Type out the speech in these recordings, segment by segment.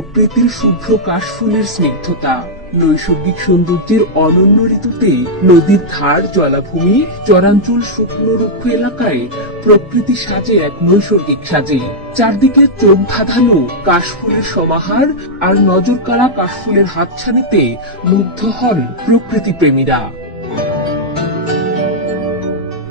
প্রকৃতির শুভ্র কাশফুলের স্নিগ্ধতা, নৈসর্গিক সৌন্দর্যের অনন্য ঋতুতে নদীর ধার, জলাভূমি চরাঞ্চল শুকনো রুক্ষ এলাকায় প্রকৃতি সাজে এক নৈসর্গিক সাজে। চারদিকে চোখ ধাঁধানো কাশফুলের সমাহার আর নজর কাড়া কাশফুলের হাতছানিতে মুগ্ধ হন প্রকৃতি প্রেমীরা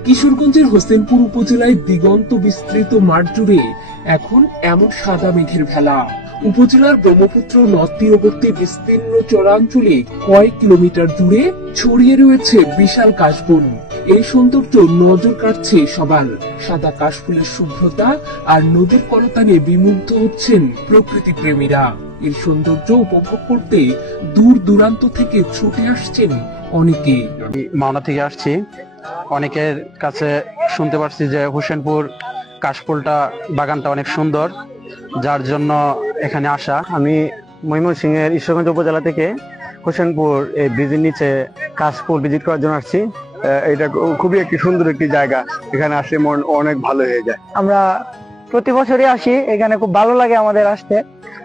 কিশোরগঞ্জের হোসেনপুর উপজেলায় দিগন্ত বিস্তৃত মাঠ জুড়ে এখন এমন সাদা মেঘের ভেলা। উপজেলার ব্রহ্মপুত্র, নদ তীরবর্তী, বিস্তীর্ণ চরাঞ্চলে কয়েক কিলোমিটার জুড়ে ছড়িয়ে রয়েছে বিশাল কাশবন। এই সৌন্দর্য নজর কাটছে সবার। সাদা কাশফুলের শুভ্রতা আর নদীর কলতানে বিমুগ্ধ হচ্ছেন প্রকৃতি প্রেমীরা এর সৌন্দর্য উপভোগ করতে দূর দূরান্ত থেকে ছুটে আসছেন অনেকে। মাওনা থেকে আসছি। অনেকের কাছে শুনতে পারছি যে হোসেনপুর কাশফুলটা বাগানটা অনেক সুন্দর, যার জন্য এখানে আসা। আমি ময়মনসিংহের ঈশ্বরগঞ্জ উপজেলা থেকে হোসেনপুর এই ব্রিজের নিচে কাশফুল ভিজিট করার জন্য আসছি। এটা খুবই একটি সুন্দর একটি জায়গা। এখানে আসলে মন অনেক ভালো হয়ে যায়। আমরা প্রতি বছরই আসি, এখানে খুব ভালো লাগে আমাদের আসতে।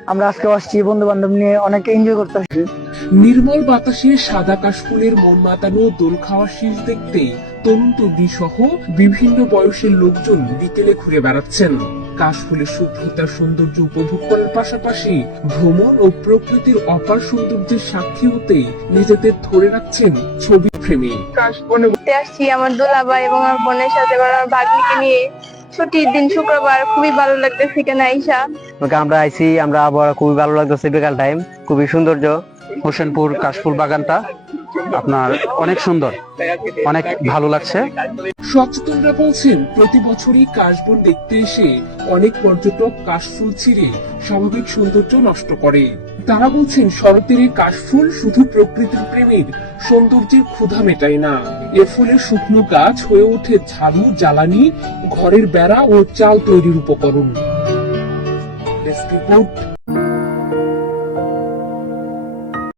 আমরা আজকে আসছি বন্ধু বান্ধব নিয়ে অনেক এনজয় করতে আসছি নির্মল বাতাসে সাদা কাশফুলের মন মাতানো দোল খাওয়া শীষ দেখতে তরুণ তরুণী সহ বিভিন্ন বয়সের লোকজন বিকেলে ঘুরে বেড়াচ্ছেন। কাশফুলের শুভ্রতার সৌন্দর্য উপভোগ করার পাশাপাশি ভ্রমণ ও প্রকৃতির অপার সৌন্দর্যের সাক্ষী হতে নিজেদের ধরে রাখছেন ছবি প্রেমী ঘুরতে আসছি আমার দোলাবা এবং আমার বোনের সাথে আমার ভাগ্নিকে নিয়ে। ছুটির দিন শুক্রবার, খুবই ভালো লাগতেছে এখানে আইসা? আমরা আইছি, আমরা আবহাওয়া খুবই ভালো লাগতেছে বিকাল টাইম খুবই সৌন্দর্য। হোসেনপুর, কাশফুল বাগানটা। আপনার অনেক সুন্দর, অনেক ভালো লাগছে। সচেতনরা বলছেন, প্রতি বছরই কাশবন দেখতে এসে অনেক পর্যটক কাশফুল ছিঁড়ে স্বাভাবিক সৌন্দর্য নষ্ট করে। তারা বলছেন, শরতের এই কাশফুল শুধু প্রকৃতির প্রেমীর সৌন্দর্যের ক্ষুধা মেটায় না। এ ফুলের শুকনো গাছ হয়ে ওঠে ঝাড়ু, জ্বালানি, ঘরের বেড়া ও চাল তৈরির উপকরণ। রিপোর্ট।